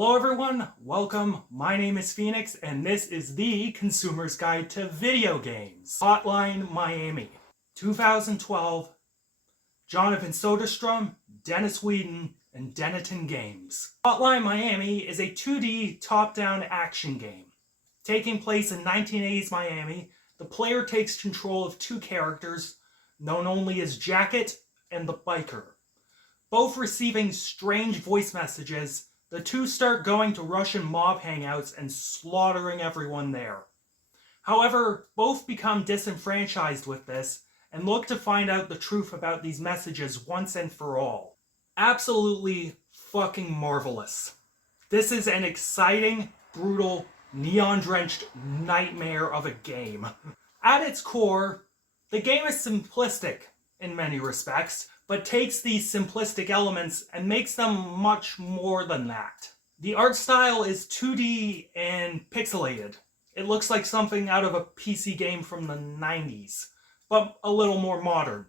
Hello everyone, welcome, my name is Phoenix, and this is the Consumer's Guide to Video Games. Hotline Miami, 2012, Jonathan Soderstrom, Dennis Whedon, and Denneton Games. Hotline Miami is a 2D top-down action game. Taking place in 1980s Miami, the player takes control of two characters, known only as Jacket and the Biker. Both receiving strange voice messages, the two start going to Russian mob hangouts and slaughtering everyone there. However, both become disenfranchised with this and look to find out the truth about these messages once and for all. Absolutely fucking marvelous. This is an exciting, brutal, neon-drenched nightmare of a game. At its core, the game is simplistic in many respects, but takes these simplistic elements and makes them much more than that. The art style is 2D and pixelated. It looks like something out of a PC game from the 90s, but a little more modern.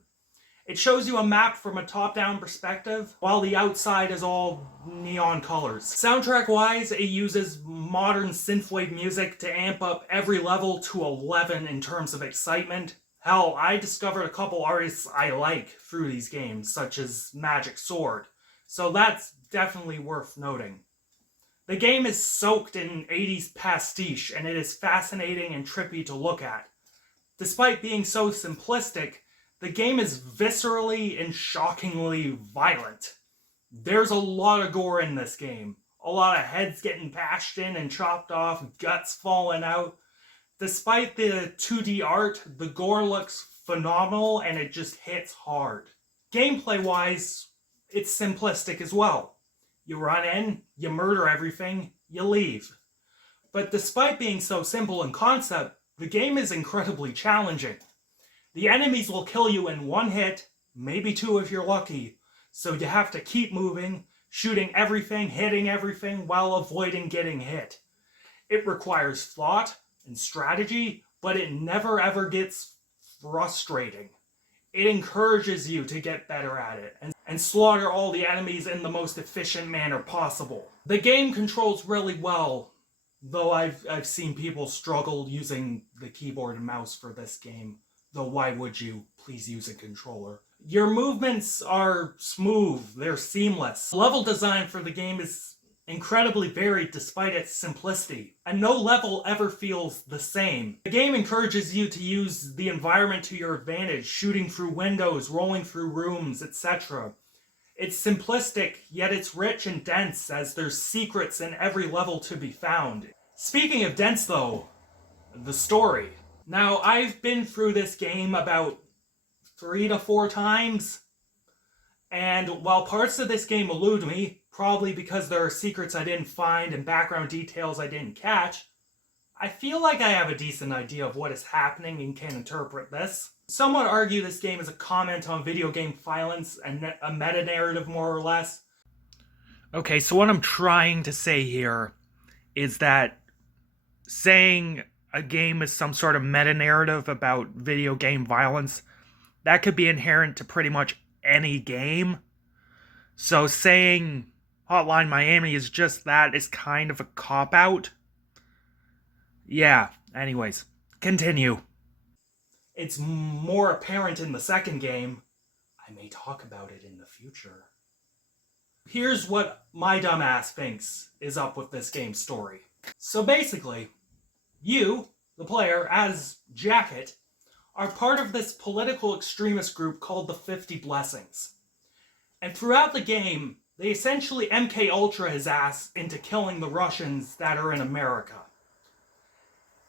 It shows you a map from a top-down perspective, while the outside is all neon colors. Soundtrack-wise, it uses modern synthwave music to amp up every level to 11 in terms of excitement. Hell, I discovered a couple artists I like through these games, such as Magic Sword, so that's definitely worth noting. The game is soaked in 80s pastiche, and it is fascinating and trippy to look at. Despite being so simplistic, the game is viscerally and shockingly violent. There's a lot of gore in this game. A lot of heads getting bashed in and chopped off, guts falling out. Despite the 2D art, the gore looks phenomenal and it just hits hard. Gameplay-wise, it's simplistic as well. You run in, you murder everything, you leave. But despite being so simple in concept, the game is incredibly challenging. The enemies will kill you in one hit, maybe two if you're lucky, so you have to keep moving, shooting everything, hitting everything, while avoiding getting hit. It requires thought and strategy, but it never ever gets frustrating. It encourages you to get better at it and slaughter all the enemies in the most efficient manner possible. The game controls really well, though I've seen people struggle using the keyboard and mouse for this game. Though why would you? Please use a controller. Your movements are smooth, they're seamless. Level design for the game is incredibly varied despite its simplicity, and no level ever feels the same. The game encourages you to use the environment to your advantage, shooting through windows, rolling through rooms, etc. It's simplistic, yet it's rich and dense, as there's secrets in every level to be found. Speaking of dense though, the story. Now, I've been through this game about 3 to 4 times, and while parts of this game elude me, probably because there are secrets I didn't find and background details I didn't catch, I feel like I have a decent idea of what is happening and can interpret this. Some would argue this game is a comment on video game violence and a meta-narrative more or less. Okay, so what I'm trying to say here is that saying a game is some sort of meta-narrative about video game violence, that could be inherent to pretty much any game. So saying Hotline Miami is just that is kind of a cop-out. Yeah, anyways, continue. It's more apparent in the second game. I may talk about it in the future. Here's what my dumbass thinks is up with this game's story. So basically, you, the player, as Jacket, are part of this political extremist group called the 50 Blessings. And throughout the game, they essentially MK Ultra his ass into killing the Russians that are in America.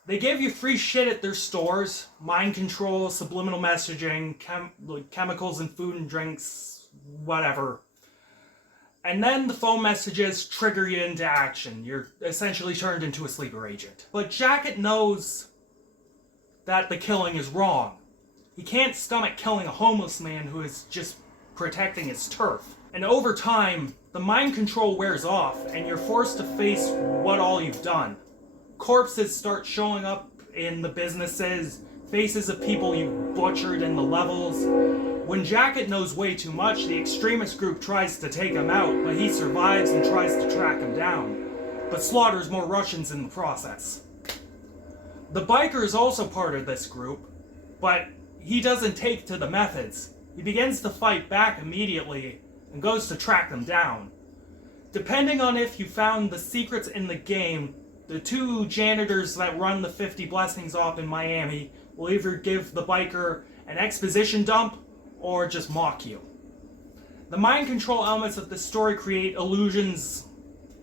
They give you free shit at their stores, mind control, subliminal messaging, chemicals in food and drinks, whatever. And then the phone messages trigger you into action. You're essentially turned into a sleeper agent. But Jacket knows that the killing is wrong. He can't stomach killing a homeless man who is just protecting his turf. And over time, the mind control wears off, and you're forced to face what all you've done. Corpses start showing up in the businesses, faces of people you butchered in the levels. When Jacket knows way too much, the extremist group tries to take him out, but he survives and tries to track him down. but slaughters more Russians in the process. The biker is also part of this group, but he doesn't take to the methods. He begins to fight back immediately and goes to track them down. Depending on if you found the secrets in the game, the two janitors that run the 50 Blessings op in Miami will either give the biker an exposition dump or just mock you. The mind control elements of this story create illusions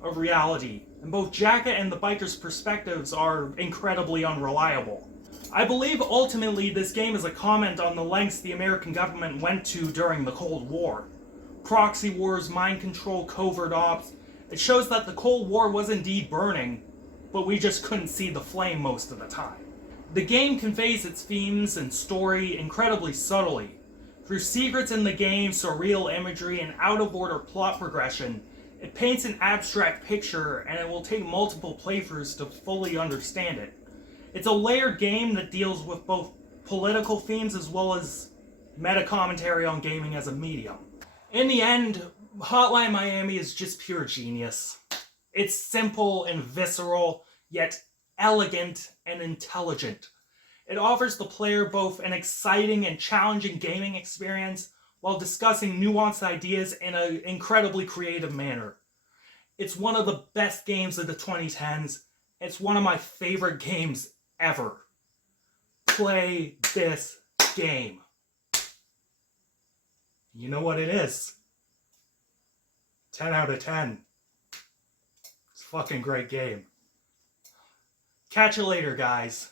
of reality, and both Jacket and the biker's perspectives are incredibly unreliable. I believe ultimately this game is a comment on the lengths the American government went to during the Cold War. Proxy wars, mind control, covert ops. It shows that the Cold War was indeed burning, but we just couldn't see the flame most of the time. The game conveys its themes and story incredibly subtly. Through secrets in the game, surreal imagery, and out-of-order plot progression, it paints an abstract picture, and it will take multiple playthroughs to fully understand it. It's a layered game that deals with both political themes as well as meta-commentary on gaming as a medium. In the end, Hotline Miami is just pure genius. It's simple and visceral, yet elegant and intelligent. It offers the player both an exciting and challenging gaming experience while discussing nuanced ideas in an incredibly creative manner. It's one of the best games of the 2010s. It's one of my favorite games ever. Play this game. You know what it is. 10 out of 10. It's a fucking great game. Catch you later, guys.